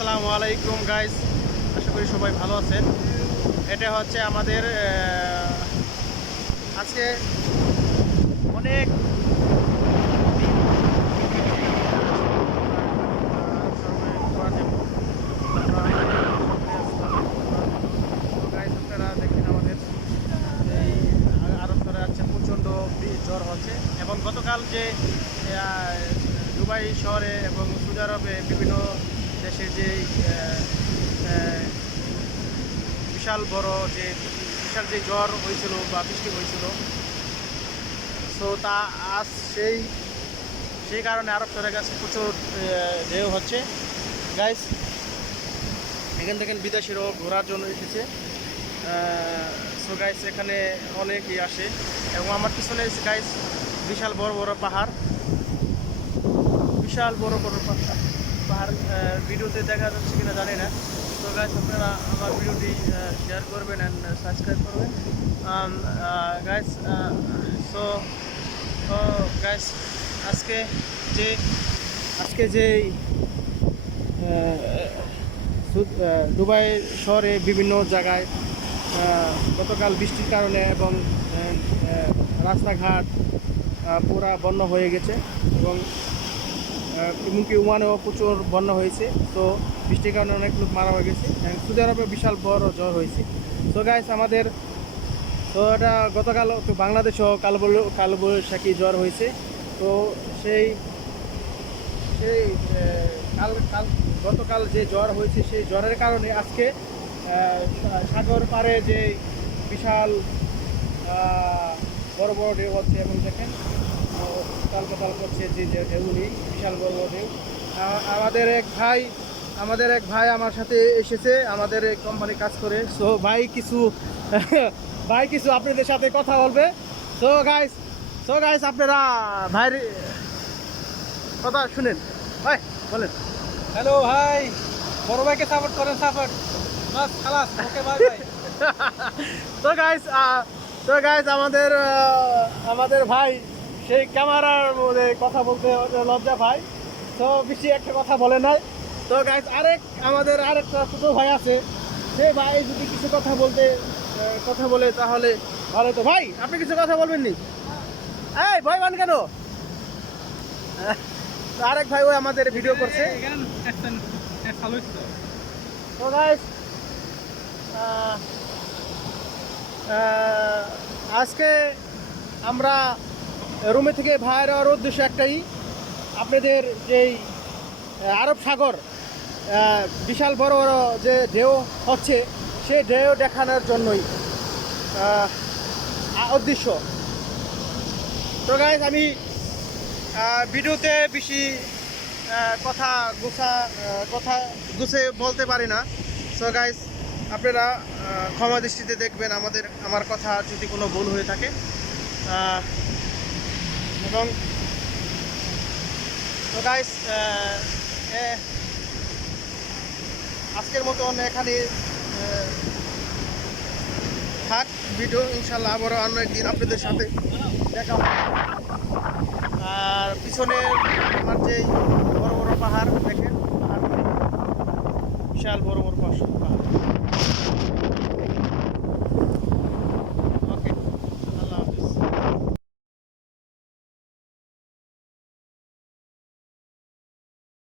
আসসালামু আলাইকুম গাইস, আশা করি সবাই ভালো আছেন। এটা হচ্ছে আমাদের আজকে অনেক দিন আপনারা দেখেন আমাদের এই আরব শহরে আছে প্রচণ্ড জ্বর হচ্ছে। এবং গতকাল যে দুবাই শহরে এবং সৌদি আরবে বিভিন্ন দেশে যে বিশাল বড় যে বিশাল যে জ্বর হয়েছিল বা বৃষ্টি হয়েছিল, সো তা আজ সেই কারণে আরব শহরের কাছে প্রচুর ঢেউ হচ্ছে গাইস। এখান থেকে বিদেশিরাও ঘোরার জন্য এসেছে। সো গাইস এখানে অনেকেই আসে এবং আমার পিছনে গাইস বিশাল বড় বড় পাহাড়, বিশাল বড় বড় পাহাড় ভিডিওতে দেখা যাচ্ছে কিনা জানি না। তো গাইস আপনারা আমার ভিডিওটি শেয়ার করবেন অ্যান্ড সাবস্ক্রাইব করবেন গাইস। সো গাইস আজকে যে দুবাই শহরে বিভিন্ন জায়গায় গতকাল বৃষ্টির কারণে এবং রাস্তাঘাট পুরা বন্যা হয়ে গেছে এবং এমনকি ওমানেও প্রচুর বন্যা হয়েছে। তো বৃষ্টির কারণে অনেক লোক মারা হয়ে গেছে। সৌদি আরবে বিশাল বড় জ্বর হয়েছে। তো গাইস আমাদের তো এটা গতকাল তো বাংলাদেশেও কালবৈশাখী জ্বর হয়েছে। তো সেই সেই গতকাল যে জ্বর হয়েছে সেই জ্বরের কারণে আজকে সাগর পাড়ে যে বিশাল বড় বড় ঢেউ হচ্ছে এবং দেখেন তাল পাতাল করছে যে ঢেউগুলি বিশাল বড় বড় ঢেউ। আমাদের এক ভাই আমার সাথে এসেছে, আমাদের এই কোম্পানি কাজ করে। সো ভাই কিছু আপনাদের সাথে কথা বলবে। সো গাইস আপনারা ভাইয়ের কথা শুনেন। ভাই বলেন। হ্যালো ভাই, বড় ভাইকে সাপোর্ট করেন, সাপোর্ট বাস খালাস, ওকে বাই বাই। তো গাইস আমাদের ভাই সেই ক্যামেরার মধ্যে কথা বলতে লজ্জা ভাই, তো বেশি একটা কথা বলে নাই। তো গাইস আমাদের আরেকটা ছোট ভাই আছে, সে ভাই যদি কিছু কথা বলে তাহলে ভালো। তো ভাই আপনি কিছু কথা বলবেন নি? এই ভয় পান কেন? আরেক ভাই ওই আমাদের ভিডিও করছে। তো গাইস আজকে আমরা রুমে থেকে বাইরে হওয়ার উদ্দেশ্য একটাই, আপনাদের যেই আরব সাগর বিশাল বড় বড় যে ঢেউ হচ্ছে সেই ঢেউ দেখানোর জন্যই উদ্দেশ্য। তো গাইস আমি ভিডিওতে বেশি কথা গুছে বলতে পারি না। সো গাইস আপনারা ক্ষমা দৃষ্টিতে দেখবেন আমার কথা যদি কোনো ভুল হয়ে থাকে। এবং তো গাইস আজকের মতন এখানে থাক ভিডিও, ইনশাল্লাহ আবারও অন্য একদিন আপনাদের সাথে দেখা হবে। আর পিছনে আমার যে বড় বড় পাহাড় দেখেন, বিশাল বড় বড় পাহাড়।